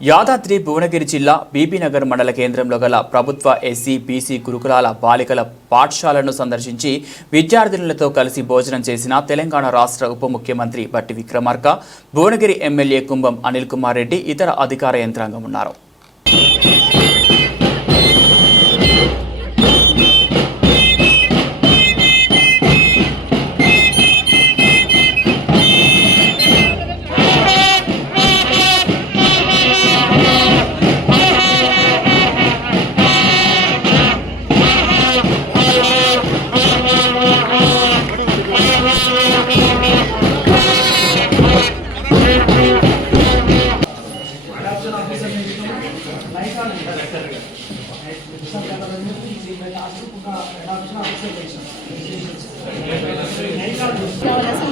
యాదాద్రి భువనగిరి జిల్లా బీబీనగర్ మండల కేంద్రంలో గల ప్రభుత్వ ఎస్సీ బీసీ గురుకులాల బాలికల పాఠశాలను సందర్శించి విద్యార్థినులతో కలిసి భోజనం చేసిన తెలంగాణ రాష్ట్ర ఉప ముఖ్యమంత్రి బట్టి విక్రమార్క భువనగిరి ఎమ్మెల్యే కుంభం అనిల్ కుమార్ రెడ్డి ఇతర అధికార యంత్రాంగం ఉన్నారు.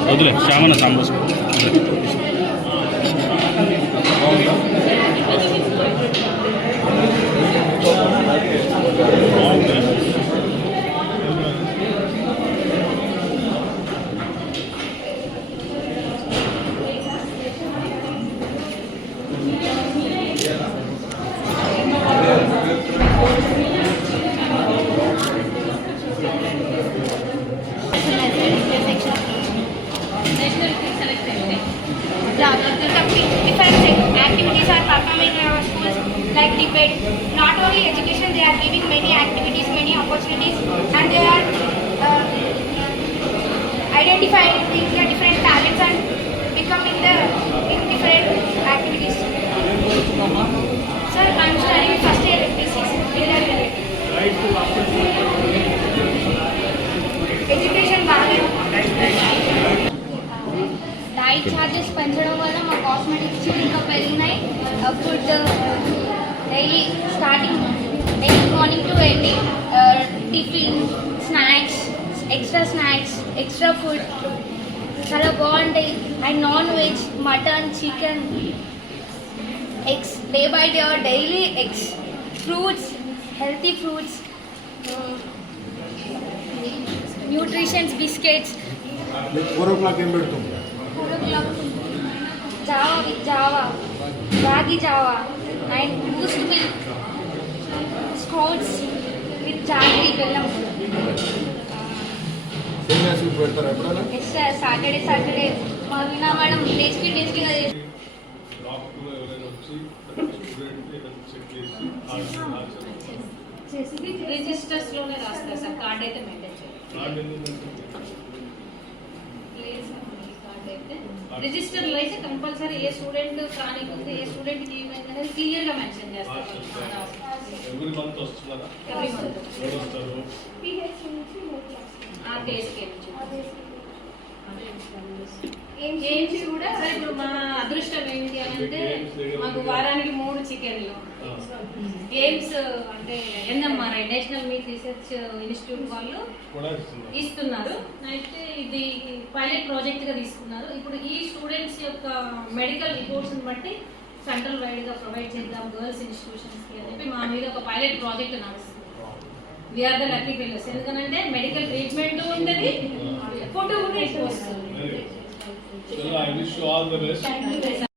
వదిలే శ్యామన సాంబోస్ Different activities are performing in our schools like debate. Not only education, they are giving many activities, many opportunities, and they are uh, identifying the different talents and becoming the different activities. Diet charges పెంచడం వల్ల మా cosmetics ఇంకా పెరిగినాయి. Food daily starting daily morning to ending tiffin snacks extra snacks extra food చాలా బాగుంటాయి. And non veg mutton chicken eggs day by day daily eggs fruits healthy fruits nutritions biscuits four o'clock ఏం పెడుతుంది జావా with జావా రాగి Java and Boost milk sprouts with jaggery బెల్లం సేమియా soup పెడతారా ఎప్పుడైనా ఎస్ సార్ సాటర్డే సాటర్డే మా వినా మేడం టేస్టీ టేస్టీగా చేసి రిజిస్టర్స్ లోనే రాస్తారు సార్ కార్డ్ అయితే మెయింటైన్ చేయాలి లేదు సార్ ఈ కార్డ్ అయితే రిజిస్టర్లో అయితే కంపల్సరీ ఏ స్టూడెంట్ కానీ ముందు ఏ స్టూడెంట్కి ఏమైంది అనేది క్లియర్గా మెన్షన్ చేస్తారు. ఎవ్రీ మంత్ వస్తున్నారా ఎవ్రీ మంత్ ఎవరు వస్తారు? పిహెచ్ నుంచి ఆ కేసుకి గేమ్స్ కూడా సార్ ఇప్పుడు మా అదృష్టం ఏంటి అని అంటే మాకు వారానికి మూడు చికెన్లు. గేమ్స్ అంటే NMRI national meat research institute వాళ్ళు ఇస్తున్నారు. అయితే ఇది పైలట్ ప్రాజెక్ట్గా తీసుకున్నారు. ఇప్పుడు ఈ స్టూడెంట్స్ యొక్క మెడికల్ రిపోర్ట్స్ బట్టి సెంట్రల్ వైడ్గా ప్రొవైడ్ చేద్దాం గర్ల్స్ ఇన్స్టిట్యూషన్స్కి అని చెప్పి మా మీద ఒక పైలట్ ప్రాజెక్ట్ నడుస్తుంది. వీఆర్ ద లక్కీ ఫెలోస్ ఎందుకంటే మెడికల్ ట్రీట్మెంట్ ఉంటుంది ఫోటో కూడా ఎక్కువ వస్తుంది Şunu vermiş, şu anda beş.